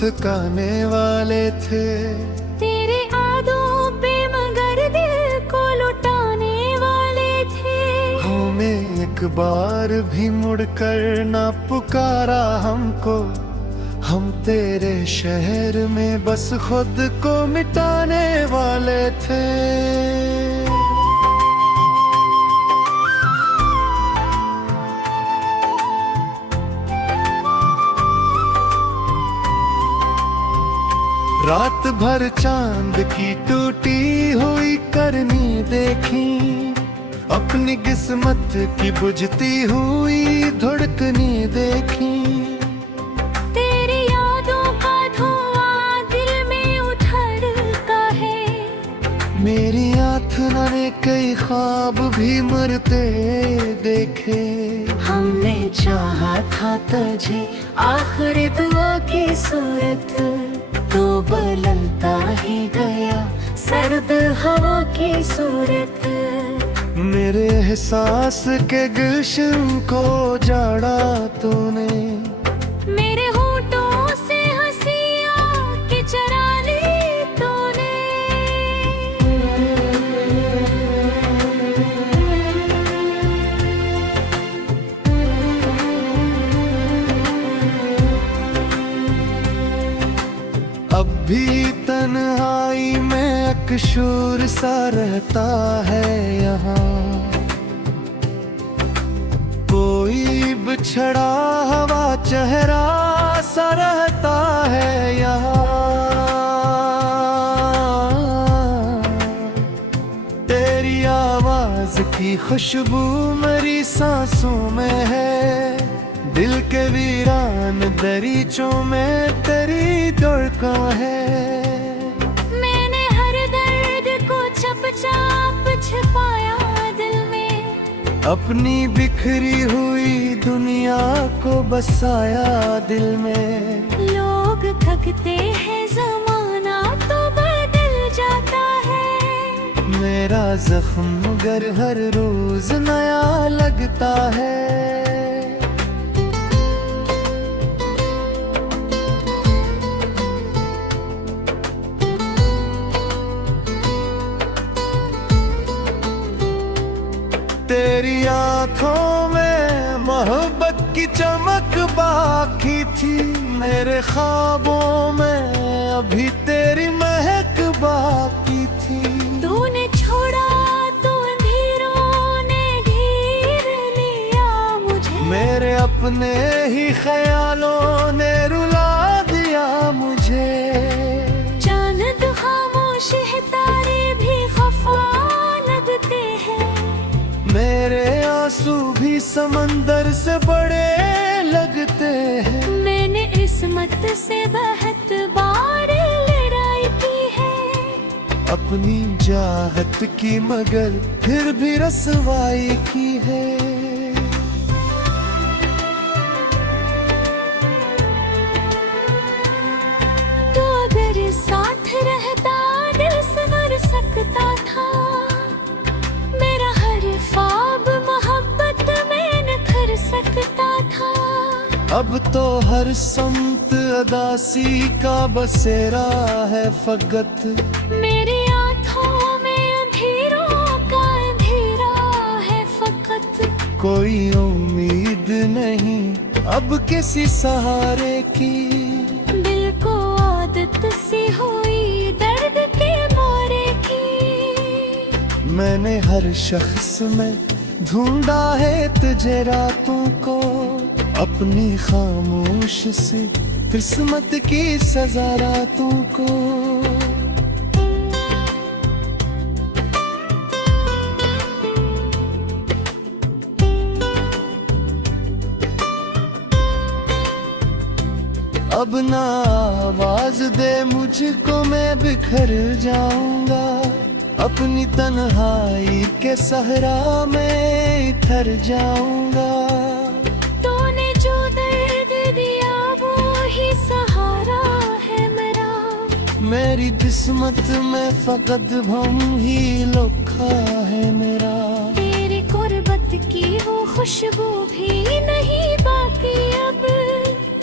थकाने वाले थे। तेरे यादों पे मगर दिल को लुटाने वाले थे। हमें एक बार भी मुड़कर ना पुकारा हमको, हम तेरे शहर में बस खुद को मिटाने वाले थे। रात भर चांद की टूटी हुई करनी देखी, अपनी किस्मत की बुझती हुई धड़कनी देखी। तेरी यादों का धुआं दिल में उठरता है। मेरी आँखों ने कई ख्वाब भी मरते देखे। हमने चाहा था तुझे आखिर दुआ की सूरत, तो बदलता ही गया सर्द हवा की सूरत। मेरे एहसास के गुलशन को जाड़ा तूने, मेरे होठों से हंसियां के चरा ली तूने। अब भी तन्हाई में अकशूर सा रहता है यहाँ। कोई बिछड़ा हवा चेहरा सा रहता है यहाँ। तेरी आवाज की खुशबू मेरी सांसों में है, दिल के वीरान दरीचों में तेरी धड़कन है। मैंने हर दर्द को चुपचाप छिपाया दिल में, अपनी बिखरी हुई दुनिया को बसाया दिल में। लोग थकते हैं ज़माना तो बदल जाता है। मेरा जख्म गर हर रोज नया लगता है। तेरी आँखों में मोहब्बत की चमक बाकी थी, मेरे ख्वाबों में अभी तेरी महक बाकी थी। तूने छोड़ा तो अंधेरों ने घेर लिया मुझे, मेरे अपने ही ख्यालों ने रुला दिया मुझे। चांद खामोश है तारे भी खफा लगते हैं, मेरे आंसू भी समंदर से बड़े लगते हैं। मैंने इस्मत से बहुत बार लड़ाई की है, अपनी चाहत की मगर फिर भी रसवाई की है। तो अगर साथ रहता दिल संवर सकता था, मेरा हर ख्वाब मोहब्बत में निखर सकता था। अब तो हर समत अदासी का बसेरा है फकत, मेरी आँखों में अंधेरों का अंधेरा है फकत। कोई उम्मीद नहीं अब किसी सहारे की, दिल को आदत सी हुई दर्द के मोरे की। मैंने हर शख्स में ढूंढा है तुझे रातों को, अपनी खामोश से किस्मत की सजा रातों को। अब ना आवाज दे मुझको, मैं बिखर जाऊंगा अपनी तन्हाई के सहरा में इतर जाऊंगा। तूने जो दर्द दिया वो ही सहारा है मेरा, मेरी किस्मत में फकत हम ही लोखा है मेरा। तेरी गुर्बत की वो खुशबू भी नहीं बाकी अब,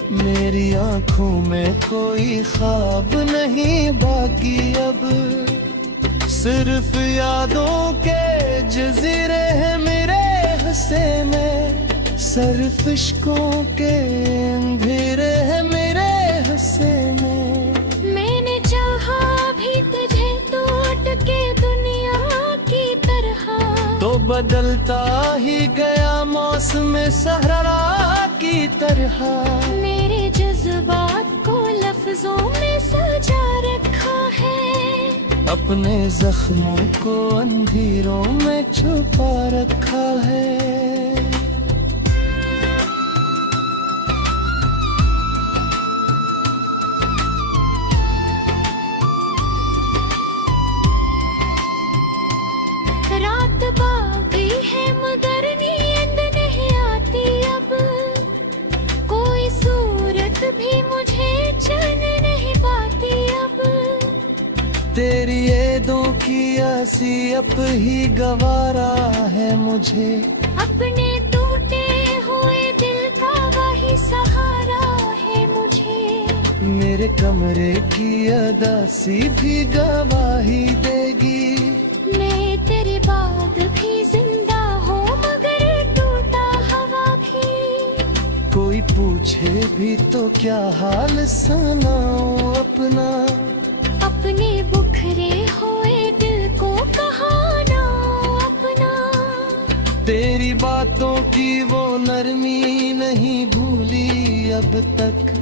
मेरी आंखों में कोई ख्वाब नहीं बाकी अब, सिर्फ यादों के जजीरे हैं मेरे हिस्से में, सिर्फ इश्कों के अंधेरे हैं मेरे हिस्से में। मैंने चाहा भी तुझे टूट के दुनिया की तरह, तो बदलता ही गया मौसम सहरा की तरह। मेरे जज्बात को लफ्जों में सजा रखा है, अपने जख्मों को अंधेरों में छुपा रखा है। रात बाकी है मगर नींद नहीं आती अब, कोई सूरत भी मुझे चैन नहीं पाती अब। तेरी यादों की असीयत ही गवारा है मुझे, अपने टूटे हुए दिल का वही सहारा है मुझे। मेरे कमरे की अदासी भी गवाही देगी, मैं तेरे बाद भी जिंदा हूँ मगर टूटा हवा भी। कोई पूछे भी तो क्या हाल सुनाऊं अपना, अपने बुखरे हुए दिल को कहाना अपना। तेरी बातों की वो नरमी नहीं भूली अब तक,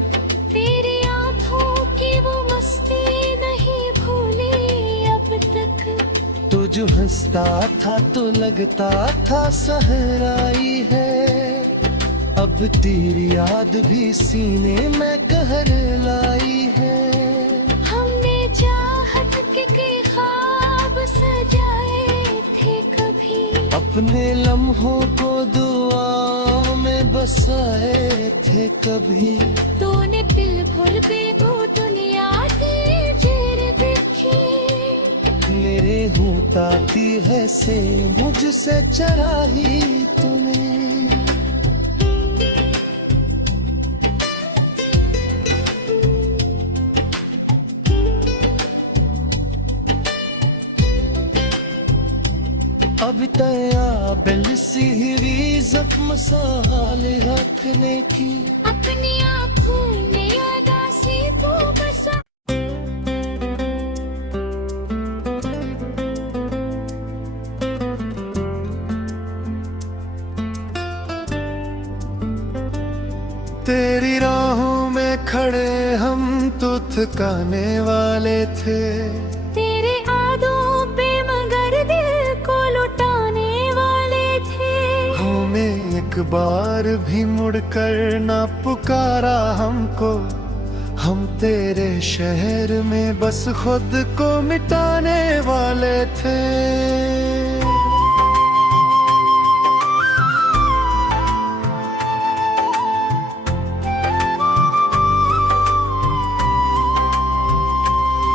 तेरी आंखों की वो मस्ती नहीं भूली अब तक। तो जो हंसता था तो लगता था सहराई है, अब तेरी याद भी सीने में कहर लाई है। हमने चाहत के ख्वाब सजाए थे कभी, अपने लम्हों को दुआओं में बसाए थे कभी। तूने पिल भूल पे वो दुनिया की जेर देखी, मेरे होता थी है से मुझसे चराही तूने। अब तया बिल सिहरी जख्म साल रखने की, अपनी आँखों में उदासी तू बसा। तेरी राहों में खड़े हम तो थकाने वाले थे, तेरे आदों पे मगर दिल को लुटाने वाले थे। हमें एक बार भी मुड़कर ना पुकारा हमको, हम तेरे शहर में बस खुद को मिटाने वाले थे।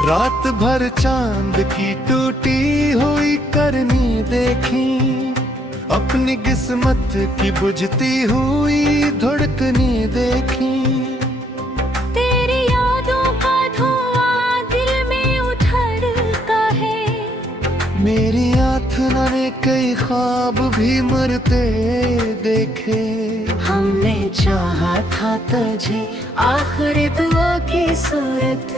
रात भर चांद की टूटी हुई करनी देखी, अपनी किस्मत की बुझती हुई धड़कनी देखी। तेरी यादों का धुआं दिल में उठरता है, मेरी आँखों ने कई ख्वाब भी मरते देखे। हमने चाहा था तुझे आखिरी दुआ की सूरत,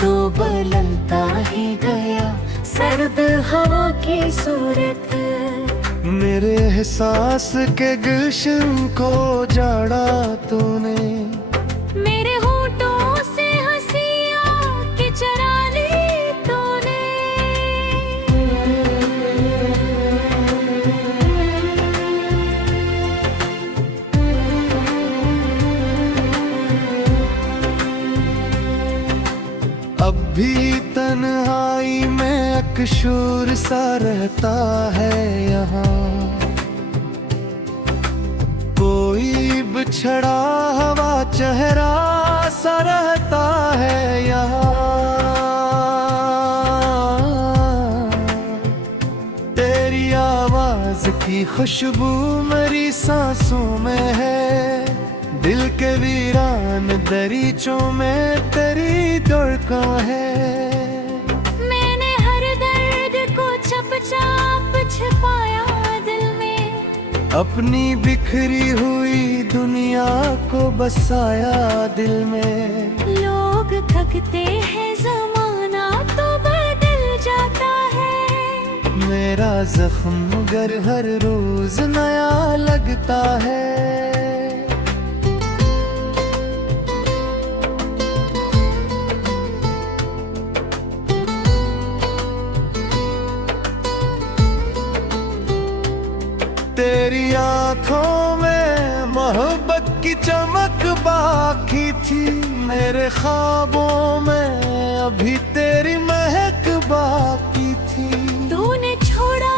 तो बदलता ही गया सर्द हवा की सूरत। मेरे एहसास के गुलशन को जाड़ा तूने, मेरे होठों से हंसियाँ के चरा ली तूने। अब भी तन्हाई में अकशूर सा रहता है यहाँ, कोई बिछड़ा हवा चेहरा सा रहता है यहाँ। तेरी आवाज की खुशबू मेरी सांसों में है, दिल के वीरान दरीचों में तेरी धड़कन है। मैंने हर दर्द को चुपचाप छिपाया दिल में, अपनी बिखरी हुई दुनिया को बसाया दिल में। लोग थकते हैं ज़माना तो बदल जाता है, मेरा जख्म गर हर रोज नया लगता है। तेरी आंखों में मोहब्बत की चमक बाकी थी, मेरे ख्वाबों में अभी तेरी महक बाकी थी। तूने छोड़ा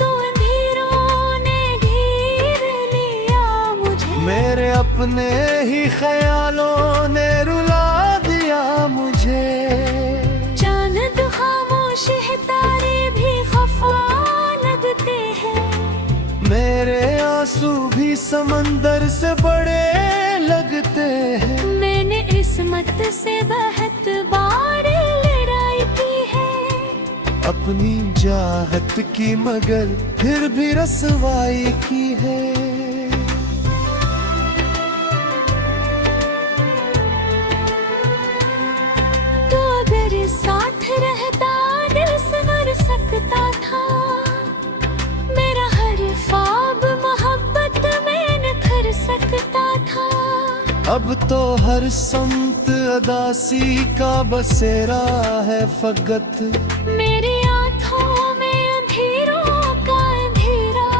तो अंधेरों ने घेर लिया मुझे, मेरे अपने ही ख्यालों ने रुला दिया मुझे। चांद खामोश है तारे भी खफा लगते हैं, मेरे आंसू भी समंदर से बड़े लगते हैं। मैंने इस्मत से बहुत बार लड़ाई की है, अपनी चाहत की मगर फिर भी रसवाई की है। तो अगर साथ रहता दिल संवर सकता था, मेरा हर ख्वाब मोहब्बत में निखर सकता था। अब तो हर समत अदासी का बसेरा है फकत, मेरी आंखों में अंधेरों का अंधेरा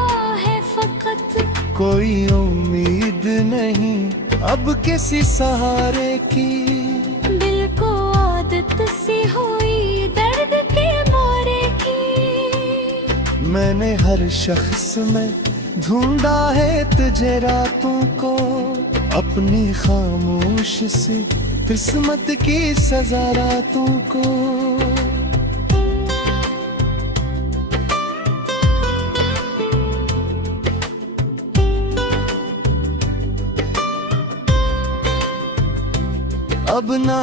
है फकत। कोई उम्मीद नहीं अब किसी सहारे की, दिल को आदत सी हुई दर्द के मोरे की। मैंने हर शख्स में ढूंढा है तुझे रातों को, अपनी खामोश सी किस्मत की सजा रातों को। अब ना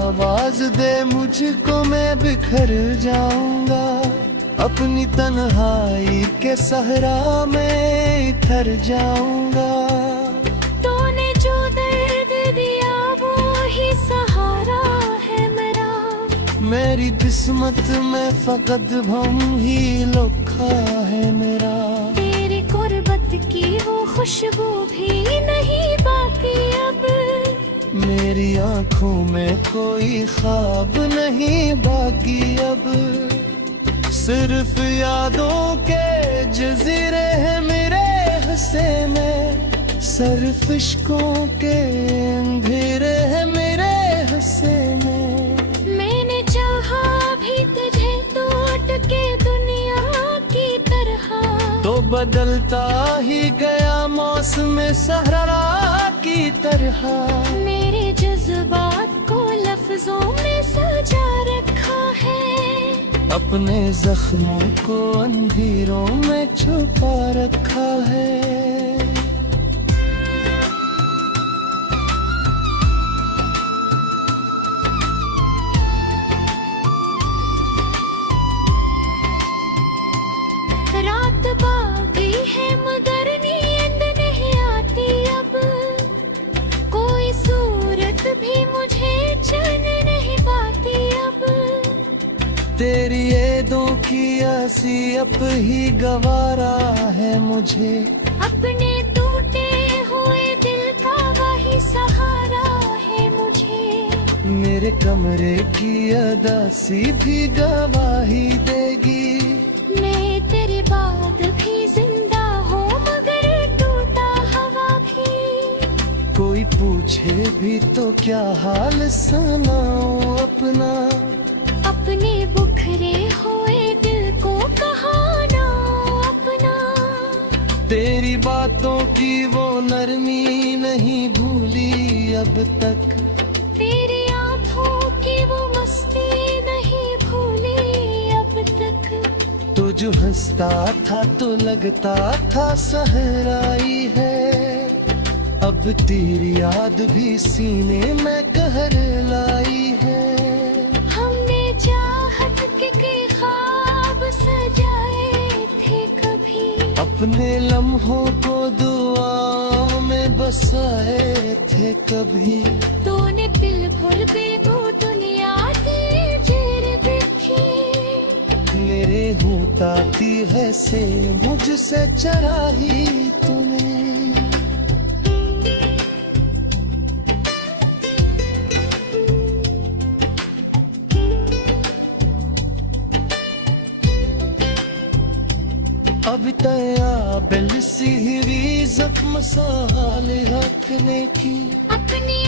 आवाज दे मुझको, मैं बिखर जाऊंगा अपनी तन्हाई के सहरा में इतर जाऊंगा। तूने जो दर्द दिया वो ही सहारा है मेरा, मेरी किस्मत में फकत भम ही लोखा है मेरा। तेरी गुर्बत की वो खुशबू भी नहीं बाकी अब, मेरी आंखों में कोई ख्वाब नहीं बाकी अब। सिर्फ यादों के जजीरे हैं मेरे हंसे में, सिर्फ इश्कों के अंधेरे हैं मेरे हंसे में। मैंने चाहा भी तुझे टूट के दुनिया की तरह, तो बदलता ही गया मौसम सहरा की तरह। मेरे जज्बात को लफ्जों में सजा रखा है, अपने जख्मों को अंधेरों में छुपा रखा है। रात बागी है मगर नींद नहीं आती अब, कोई सूरत भी मुझे चैन नहीं पाती अब। तेरी यादों की असीयत ही गवारा है मुझे, अपने टूटे हुए दिल का वही सहारा है मुझे। मेरे कमरे की अदासी भी गवाही देगी, मैं तेरे बाद भी जिंदा हूँ मगर टूटा हवा भी। कोई पूछे भी तो क्या हाल सुनाऊं अपना, अपने बुखरे हुए दिल को कहाना अपना। तेरी बातों की वो नरमी नहीं भूली अब तक, तेरी आंखों की वो मस्ती नहीं भूली अब तक। तो जो हंसता था तो लगता था सहराई है, अब अब तेरी याद भी सीने में कहर लाई है। हमने चाहत के ख्वाब सजाए थे कभी, अपने लम्हों को दुआओं में बसाए थे कभी। तूने पिल भूल पे वो दुनिया की जेर देखी। मेरे होंठ आती है से मुझसे चराही तूने। अब तया बिल सी जख्म साल रखने की। अपनी